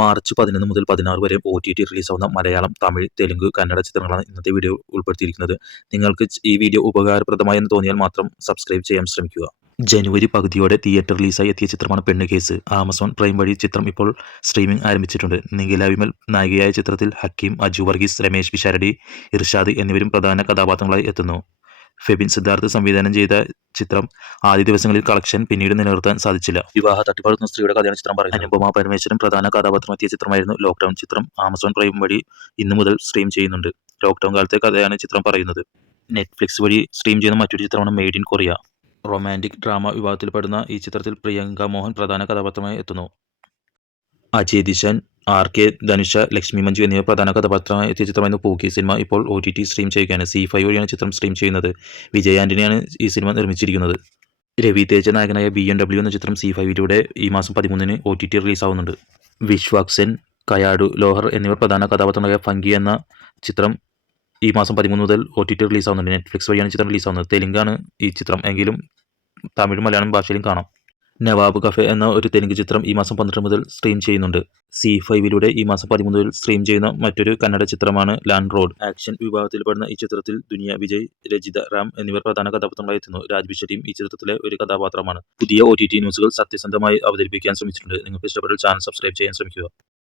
March 11 മുതൽ 16 വരെ OTT റിലീസാവുന്ന Malayalam, Tamil, Telugu, Kannada ചിത്രങ്ങളാണ് ഇന്നത്തെ വീഡിയോ ഉൾപ്പെടുത്തിയിരിക്കുന്നത്. നിങ്ങൾക്ക് ഈ വീഡിയോ ഉപകാരപ്രദമായെന്ന് തോന്നിയാൽ മാത്രം സബ്സ്ക്രൈബ് ചെയ്യാൻ ശ്രമിക്കുക. ജനുവരി പകുതിയോടെ തിയേറ്റർ റിലീസായി എത്തിയ ചിത്രമാണ് പെണ്ണ് കേസ്. ആമസോൺ പ്രൈം വഴി ചിത്രം ഇപ്പോൾ സ്ട്രീമിംഗ് ആരംഭിച്ചിട്ടുണ്ട്. നിഖില വിമൽ നായികയായ ചിത്രത്തിൽ ഹക്കീം, അജു വർഗീസ്, രമേശ് പിഷാരടി, ഇർഷാദ് എന്നിവരും പ്രധാന കഥാപാത്രങ്ങളായി എത്തുന്നു. ഫെബിൻ സിദ്ധാർത്ഥ് സംവിധാനം ചെയ്ത ചിത്രം ആദ്യ ദിവസങ്ങളിൽ കളക്ഷൻ പിന്നീട് നിലനിർത്താൻ സാധിച്ചില്ല. വിവാഹ തട്ടിപ്പടുന്ന സ്ത്രീയുടെ കഥയാണ് ചിത്രം പറയുന്നത്. അനുപമ പരമേശ്വരൻ പ്രധാന കഥാപാത്രമെത്തിയ ചിത്രമായിരുന്നു ലോക്ക്ഡൌൺ. ചിത്രം ആമസോൺ പ്രൈം വഴി ഇന്നു മുതൽ സ്ട്രീം ചെയ്യുന്നുണ്ട്. ലോക്ക്ഡൌൺ കാലത്തെ കഥയാണ് ചിത്രം പറയുന്നത്. നെറ്റ്ഫ്ലിക്സ് വഴി സ്ട്രീം ചെയ്യുന്ന മറ്റൊരു ചിത്രമാണ് made in Korea. Romantic drama വിഭാഗത്തിൽപ്പെടുന്ന ഈ ചിത്രത്തിൽ പ്രിയങ്ക മോഹൻ പ്രധാന കഥാപാത്രമായി എത്തുന്നു. അജയ് ദിശാൻ, RK ധനുഷ, ലക്ഷ്മി മഞ്ജു എന്നിവർ പ്രധാന കഥാപാത്രമായി എത്തിയ ചിത്രമായിരുന്നു പൂക്കി. സിനിമ ഇപ്പോൾ OTT സ്ട്രീം ചെയ്യുകയാണ്. C5 വഴിയാണ് ചിത്രം സ്ട്രീം ചെയ്യുന്നത്. വിജയ് ആന്റണിയാണ് ഈ സിനിമ നിർമ്മിച്ചിരിക്കുന്നത്. രവി തേജ നായകനായ BMW എന്ന ചിത്രം C5 ഈ മാസം 13-ന് OTT റിലീസാവുന്നുണ്ട്. വിശ്വാക് സെൻ, കയാടു ലോഹർ എന്നിവർ പ്രധാന കഥാപാത്രമായ ഫങ്കി എന്ന ചിത്രം ഈ മാസം 13 മുതൽ OTT റിലീസാവുന്നുണ്ട്. നെറ്റ്ഫ്ലിക്സ് വഴിയാണ് ചിത്രം റിലീസാവുന്നത്. തെലുങ്കാണ് ഈ ചിത്രം, എങ്കിലും തമിഴ്, മലയാളം ഭാഷയിലും കാണാം. നവാബ് കഫേ എന്ന ഒരു തെലുങ്ക് ചിത്രം ഈ മാസം 12 മുതൽ സ്ട്രീം ചെയ്യുന്നുണ്ട്. C5 ഈ മാസം 13 മുതൽ സ്ട്രീം ചെയ്യുന്ന മറ്റൊരു കന്നഡ ചിത്രമാണ് ലാൻഡ് റോഡ്. ആക്ഷൻ വിഭാഗത്തിൽപ്പെടുന്ന ഈ ചിത്രത്തിൽ ദുനിയ വിജയ്, രജിത റാം എന്നിവർ പ്രധാന കഥാപാത്രങ്ങളായി എത്തുന്നു. രാജ്ബി ഷെട്ടിയും ഈ ചിത്രത്തിലെ ഒരു കഥാപാത്രമാണ്. പുതിയ OTT ന്യൂസുകൾ സത്യസന്ധമായി അവതരിപ്പിക്കാൻ ശ്രമിച്ചിട്ടുണ്ട്. നിങ്ങൾക്ക് ഇഷ്ടപ്പെട്ട ചാനൽ സബ്സ്ക്രൈബ് ചെയ്യാൻ ശ്രമിക്കുക.